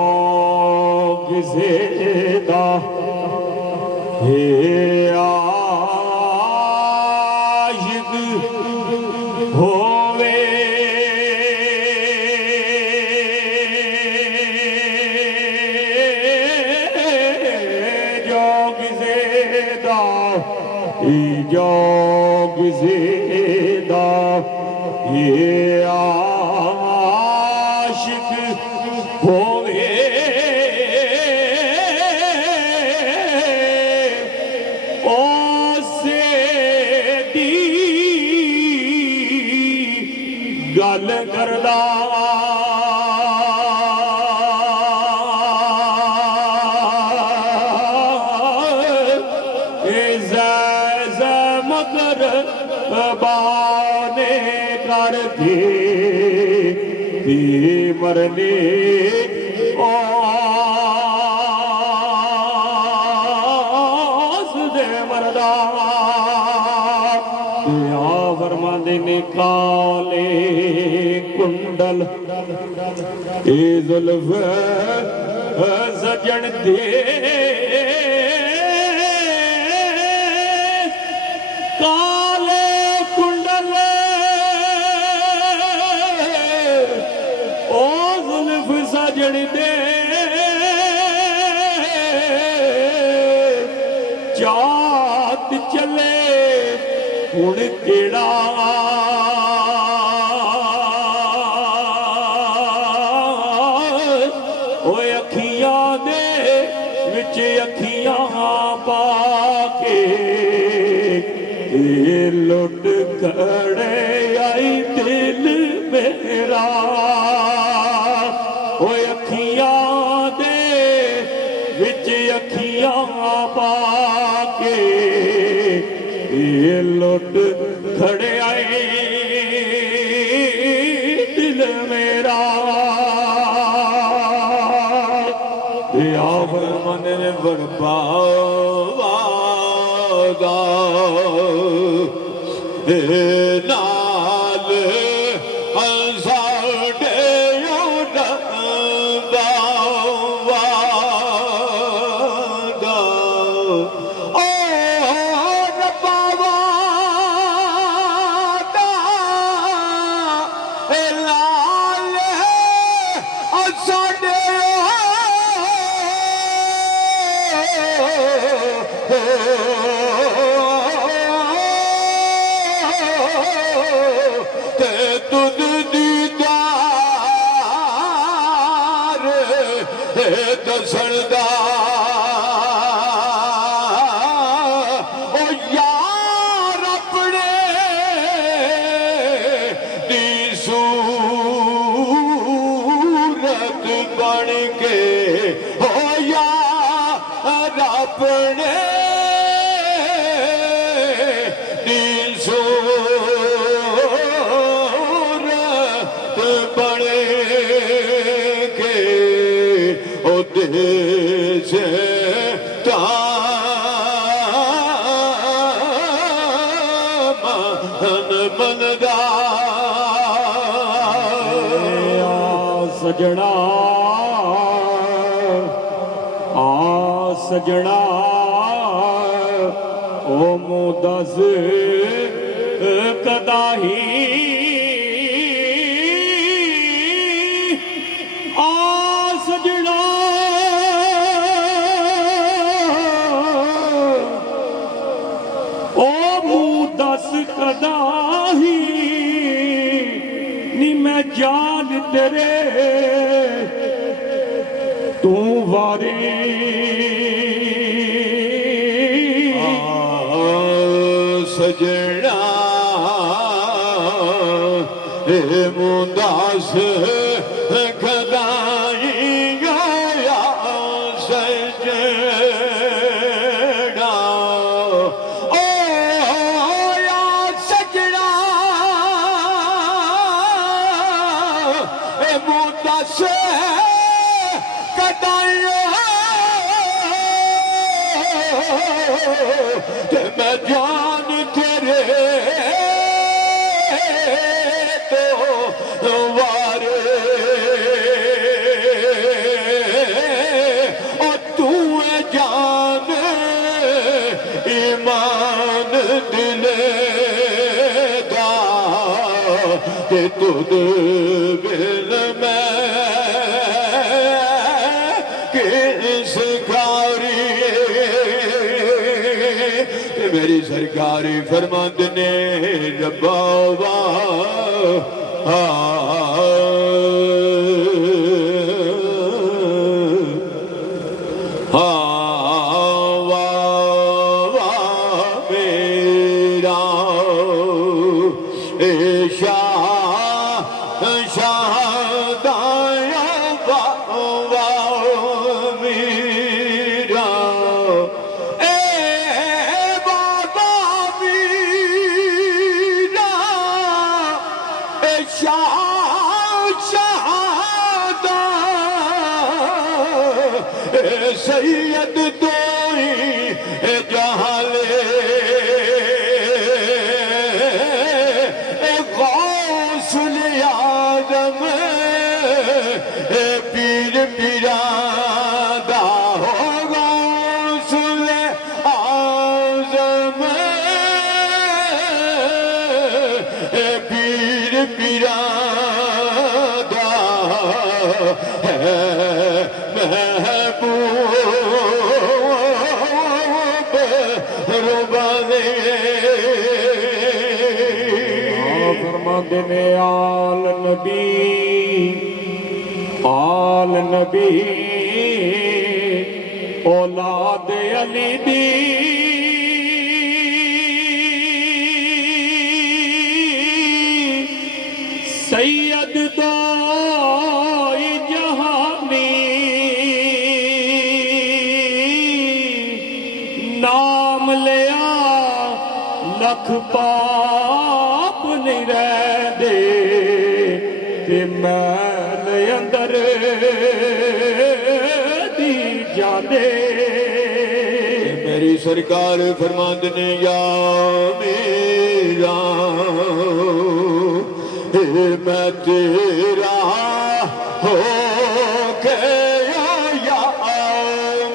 जोग ज़ेदा हे आशिक़ होवे जोग ज़ेदा जोग ज़ेदा हे आशिक़ होवे ओसे दी गल करदा मगर बाने करके मरने मरदा फरमांदे ने काले कुंडल ए जुल्फ सजन दे काले कुंडल ओ जुल्फ सजन दे चात चले हुण केड़ा ओए अखियां दे विच अखियां पाके लुट खड़े आई दिल मेरा ओए अखियां दे विच अखियां पाके लुट खड़े आए दिल मेरा मन बर्बादा नाल साडे दसदा ओ यार अपने दी सूरत बन के ओ यार अपने दी सूरत बन के देश मन बनदा सजना सजना ओ मुदस कदाही सजना ओ मुँह दस कदाही नी मैं जान तेरे तू वारी सजना मुँह दस मैं जान तेरे तो वारे और तू जान ईमान दिले दा ते तुद बिल मैं किस कारी मेरी सरकारी फरमांद ने रब्बा सैयद तो ही जहाले गौसुल आदम पीर पिरादा हो गौसुल आजम पीर पिरादा फरमाते आल नबी औलाद अली दी सैयद दो जहानी नाम लिया लख पाप नहीं रह दे ते मैल अंदर दी जादे मेरी सरकार फरमांद ने या मेरा मैं तेरा हो गया या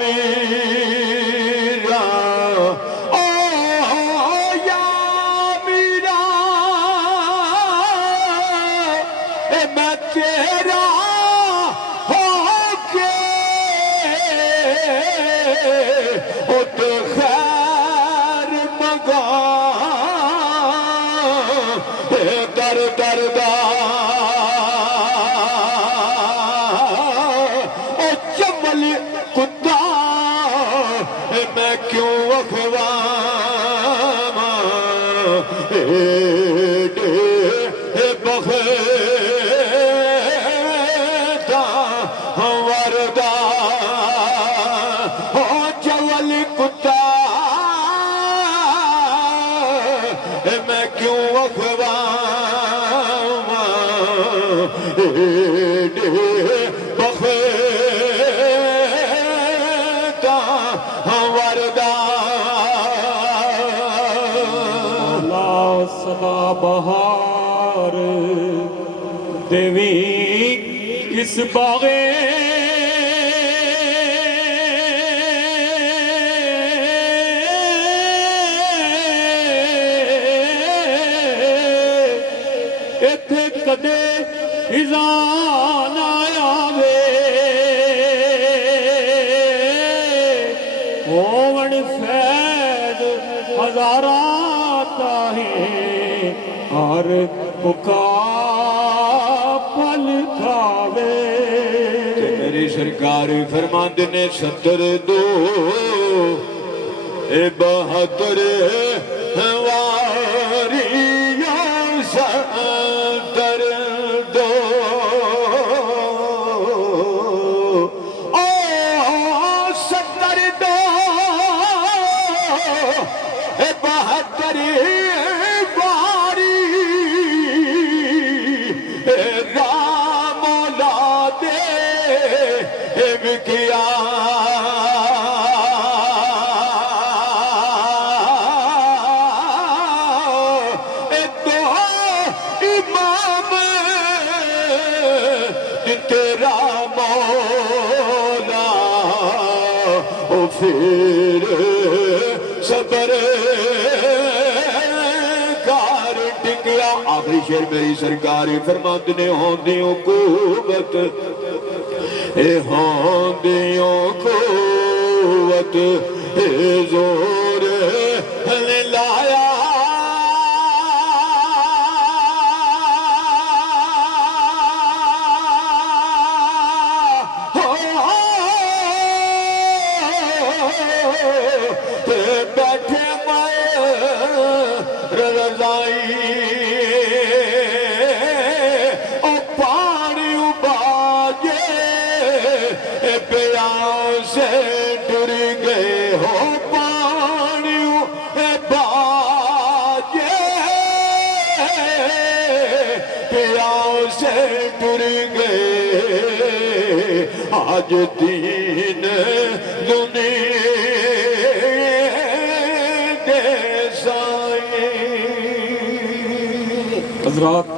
मेरा ओ या मेरा मैं तेरा हो के ओ तो खैर मगा दर दरदा ओ चमल कुत्ता मैं क्यों अखवामा बखेदा वरदा ओ चमल कुत्ता मैं क्यों अखवामा बखेदा वरदा सदा बहार देवी किस बागे इथे कदे खिजान आवे होवन फैद हजारा हर मुका फल खावे मेरी सरकार फरमांद ने 72 72 वारियां 72 ओ 72 72 फिर सबर कार टिकया। आखिरी शेर मेरी सरकारी फरमाते ने होंदियों कुवत ए होंदियों कुवत ए जोर लाया बैठे रजाई ओ पानी उबाजे प्यासे डर गए हो पानी बाजे प्यासे डर गए आज दीन दुनिया हजरात